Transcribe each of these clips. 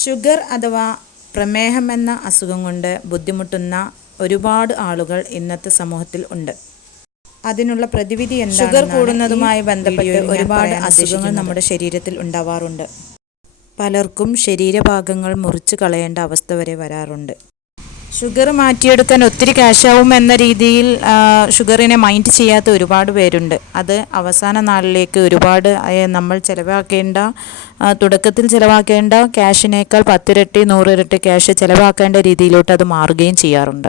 Sugar അഥവാ പ്രമേഹം എന്ന അസുഖം കൊണ്ട് ബുദ്ധിമുട്ടുന്ന ഒരുപാട് ആളുകൾ ഇന്നത്തെ സമൂഹത്തിൽ ഉണ്ട്. അതിനുള്ള പ്രതിവിധി എന്താണ്? ഷുഗർ കൂടുന്നതുമായി ബന്ധപ്പെട്ട് ഒരുപാട് അസുഖങ്ങൾ നമ്മുടെ ശരീരത്തിൽ ഉണ്ടാവാറുണ്ട്. പലർക്കും ശരീരഭാഗങ്ങൾ മുറിച്ച് കളയേണ്ട അവസ്ഥ വരെ വരാറുണ്ട്. ഷുഗർ മാറ്റിയെടുക്കാൻ ഒത്തിരി ക്യാഷാവും എന്ന രീതിയിൽ ഷുഗറിനെ മൈൻഡ് ചെയ്യാത്ത ഒരുപാട് പേരുണ്ട്. അത് അവസാന നാളിലേക്ക് ഒരുപാട് നമ്മൾ തുടക്കത്തിൽ ചിലവാക്കേണ്ട ക്യാഷിനേക്കാൾ 10 ഇരട്ടി 100 ഇരട്ടി ക്യാഷ് ചിലവാക്കേണ്ട രീതിയിലോട്ട് അത് മാറുകയും ചെയ്യാറുണ്ട്.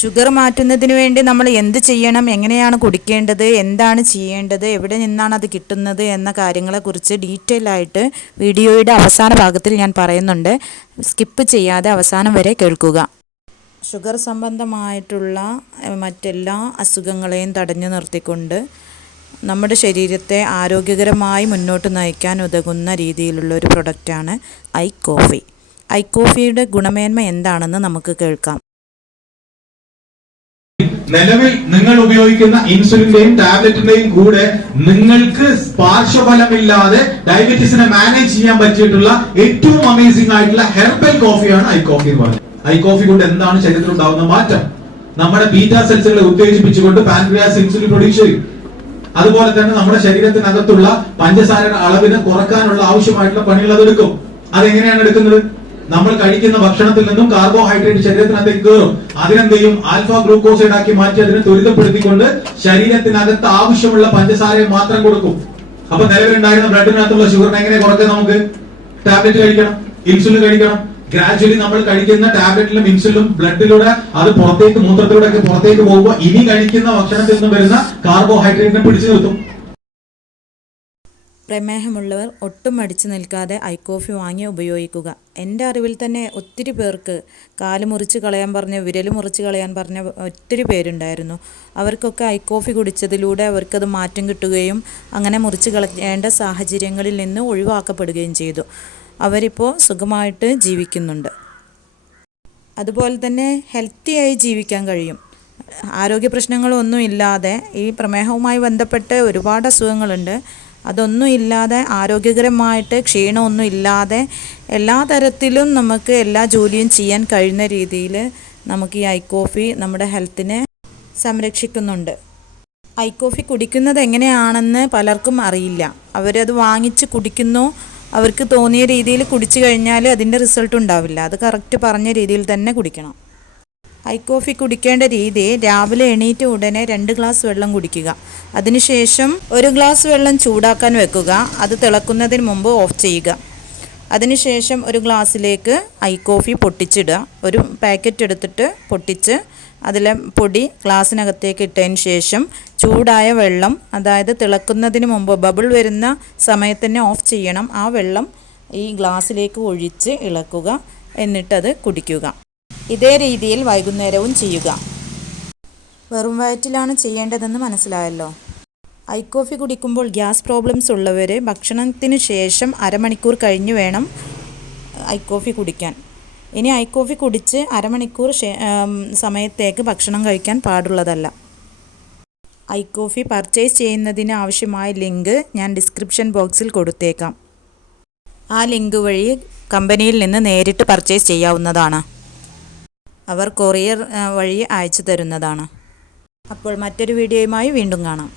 ഷുഗർ മാറ്റുന്നതിന് വേണ്ടി നമ്മൾ എന്ത് ചെയ്യണം, എങ്ങനെയാണ് കുടിക്കേണ്ടത്, എന്താണ് ചെയ്യേണ്ടത്, എവിടെ നിന്നാണ് അത് കിട്ടുന്നത് എന്ന കാര്യങ്ങളെക്കുറിച്ച് ഡീറ്റെയിൽ ആയിട്ട് വീഡിയോയുടെ അവസാന ഭാഗത്തിൽ ഞാൻ പറയുന്നുണ്ട്. സ്കിപ്പ് ചെയ്യാതെ അവസാനം വരെ കേൾക്കുക. ഷുഗർ സംബന്ധമായിട്ടുള്ള മറ്റെല്ലാ അസുഖങ്ങളെയും തടഞ്ഞു നിർത്തിക്കൊണ്ട് നമ്മുടെ ശരീരത്തെ ആരോഗ്യകരമായി മുന്നോട്ട് നയിക്കാൻ ഉതകുന്ന രീതിയിലുള്ള ഒരു പ്രൊഡക്റ്റാണ് ഐ കോഫി. ഐ കോഫിയുടെ ഗുണമേന്മ എന്താണെന്ന് നമുക്ക് കേൾക്കാം. നിലവിൽ നിങ്ങൾ ഉപയോഗിക്കുന്ന ഇൻസുലിന്റെയും ടാബ്ലറ്റിന്റെയും കൂടെ നിങ്ങൾക്ക് പാർശ്വഫലമില്ലാതെ ഡയബറ്റീസിനെ മാനേജ് ചെയ്യാൻ പറ്റിയിട്ടുള്ള ഏറ്റവും അമേസിംഗ് ആയിട്ടുള്ള ഹെർബൽ കോഫിയാണ് ഐ കോഫി എന്ന് പറയുന്നത്. ഐ കോഫി കൊണ്ട് എന്താണ് ശരീരത്തിൽ ഉണ്ടാകുന്ന മാറ്റം? നമ്മുടെ ബീറ്റാ സെൽസുകളെ ഉത്തേജിപ്പിച്ചുകൊണ്ട് പാൻക്രിയാസ് ഇൻസുലിൻ പ്രൊഡ്യൂസ് ചെയ്യും. അതുപോലെ തന്നെ നമ്മുടെ ശരീരത്തിനകത്തുള്ള പഞ്ചസാരയുടെ അളവിനെ കുറക്കാനുള്ള ആവശ്യമായിട്ടുള്ള പണികൾ അതെടുക്കും. അതെങ്ങനെയാണ് എടുക്കുന്നത്? നമ്മൾ കഴിക്കുന്ന ഭക്ഷണത്തിൽ നിന്നും കാർബോഹൈഡ്രേറ്റ് ശരീരത്തിനകത്തേക്ക് കയറും. അതിനെന്ത് ചെയ്യും? ആൽഫ ഗ്ലൂക്കോസൈഡ് ആക്കി മാറ്റി അതിനെ ത്വരിതപ്പെടുത്തിക്കൊണ്ട് ശരീരത്തിനകത്ത് ആവശ്യമുള്ള പഞ്ചസാരയെ മാത്രം കൊടുക്കും. അപ്പൊ നിലവിലുണ്ടായിരുന്ന ബ്ലഡിനകത്തുള്ള ഷുഗറിനെ എങ്ങനെ കുറയ്ക്കാം? നമുക്ക് ടാബ്ലറ്റ് കഴിക്കണം, ഇൻസുലിൻ കഴിക്കണം. ഗ്രാജുവലി നമ്മൾ കഴിക്കുന്ന ടാബ്ലറ്റിലും ഇൻസുലിനും ബ്ലഡിലൂടെ അത് പുറത്തേക്ക് മൂത്രത്തിലൂടെ ഒക്കെ പുറത്തേക്ക് പോകുമ്പോൾ ഇനി കഴിക്കുന്ന ഭക്ഷണത്തിൽ നിന്ന് വരുന്ന കാർബോഹൈഡ്രേറ്റിനെ പിടിച്ചു നിർത്തും. പ്രമേഹമുള്ളവർ ഒട്ടും മടിച്ചു നിൽക്കാതെ ഐ കോഫി വാങ്ങി ഉപയോഗിക്കുക. എൻ്റെ അറിവിൽ തന്നെ ഒത്തിരി പേർക്ക് കാല് മുറിച്ച് കളയാൻ പറഞ്ഞ്, വിരൽ മുറിച്ച് കളയാൻ പറഞ്ഞ ഒത്തിരി പേരുണ്ടായിരുന്നു. അവർക്കൊക്കെ ഐ കോഫി കുടിച്ചതിലൂടെ അവർക്കത് മാറ്റം കിട്ടുകയും അങ്ങനെ മുറിച്ച് കളയേണ്ട സാഹചര്യങ്ങളിൽ നിന്ന് ഒഴിവാക്കപ്പെടുകയും ചെയ്തു. അവരിപ്പോൾ സുഖമായിട്ട് ജീവിക്കുന്നുണ്ട്. അതുപോലെ തന്നെ ഹെൽത്തിയായി ജീവിക്കാൻ കഴിയും. ആരോഗ്യ പ്രശ്നങ്ങളൊന്നും ഇല്ലാതെ, ഈ പ്രമേഹവുമായി ബന്ധപ്പെട്ട് ഒരുപാട് അസുഖങ്ങളുണ്ട്, അതൊന്നും ഇല്ലാതെ ആരോഗ്യകരമായിട്ട് ക്ഷീണമൊന്നും ഇല്ലാതെ എല്ലാ തരത്തിലും നമുക്ക് എല്ലാ ജോലിയും ചെയ്യാൻ കഴിയുന്ന രീതിയിൽ നമുക്ക് ഈ ഐ കോഫി നമ്മുടെ ഹെൽത്തിനെ സംരക്ഷിക്കുന്നുണ്ട്. ഐ കോഫി കുടിക്കുന്നത് എങ്ങനെയാണെന്ന് പലർക്കും അറിയില്ല. അവരത് വാങ്ങിച്ച് കുടിക്കുന്നു, അവർക്ക് തോന്നിയ രീതിയിൽ കുടിച്ചു കഴിഞ്ഞാൽ അതിൻ്റെ റിസൾട്ട് ഉണ്ടാവില്ല. അത് കറക്റ്റ് പറഞ്ഞ രീതിയിൽ തന്നെ കുടിക്കണം. ഐ കോഫി കുടിക്കേണ്ട രീതി: രാവിലെ എണീറ്റ് ഉടനെ 2 ഗ്ലാസ് വെള്ളം കുടിക്കുക. അതിനുശേഷം 1 ഗ്ലാസ് വെള്ളം ചൂടാക്കാൻ വെക്കുക. അത് തിളക്കുന്നതിന് മുമ്പ് ഓഫ് ചെയ്യുക. അതിനുശേഷം ഒരു ഗ്ലാസ്സിലേക്ക് ഐ കോഫി പൊട്ടിച്ചിടുക. ഒരു പാക്കറ്റ് എടുത്തിട്ട് പൊട്ടിച്ച് അതിലെ പൊടി ഗ്ലാസ്സിനകത്തേക്ക് ഇട്ടതിന് ശേഷം ചൂടായ വെള്ളം, അതായത് തിളക്കുന്നതിന് മുമ്പ് ബബിൾ വരുന്ന സമയത്ത് തന്നെ ഓഫ് ചെയ്യണം. ആ വെള്ളം ഈ ഗ്ലാസ്സിലേക്ക് ഒഴിച്ച് ഇളക്കുക. എന്നിട്ടത് കുടിക്കുക. ഇതേ രീതിയിൽ വൈകുന്നേരവും ചെയ്യുക. വെറും വയറ്റിലാണ് ചെയ്യേണ്ടതെന്ന് മനസ്സിലായല്ലോ. ഐ കോഫി കുടിക്കുമ്പോൾ ഗ്യാസ് പ്രോബ്ലംസ് ഉള്ളവർ ഭക്ഷണത്തിന് ശേഷം അരമണിക്കൂർ കഴിഞ്ഞ് വേണം ഐ കോഫി കുടിക്കാൻ. ഇനി ഐ കോഫി കുടിച്ച് അരമണിക്കൂർ സമയത്തേക്ക് ഭക്ഷണം കഴിക്കാൻ പാടുള്ളതല്ല. ഐ കോഫി പർച്ചേസ് ചെയ്യുന്നതിന് ആവശ്യമായ ലിങ്ക് ഞാൻ ഡിസ്ക്രിപ്ഷൻ ബോക്സിൽ കൊടുത്തേക്കാം. ആ ലിങ്ക് വഴി കമ്പനിയിൽ നിന്ന് നേരിട്ട് പർച്ചേസ് ചെയ്യാവുന്നതാണ്. അവർ കൊറിയർ വഴി അയച്ചു തരുന്നതാണ്. അപ്പോൾ മറ്റൊരു വീഡിയോയുമായി വീണ്ടും കാണാം.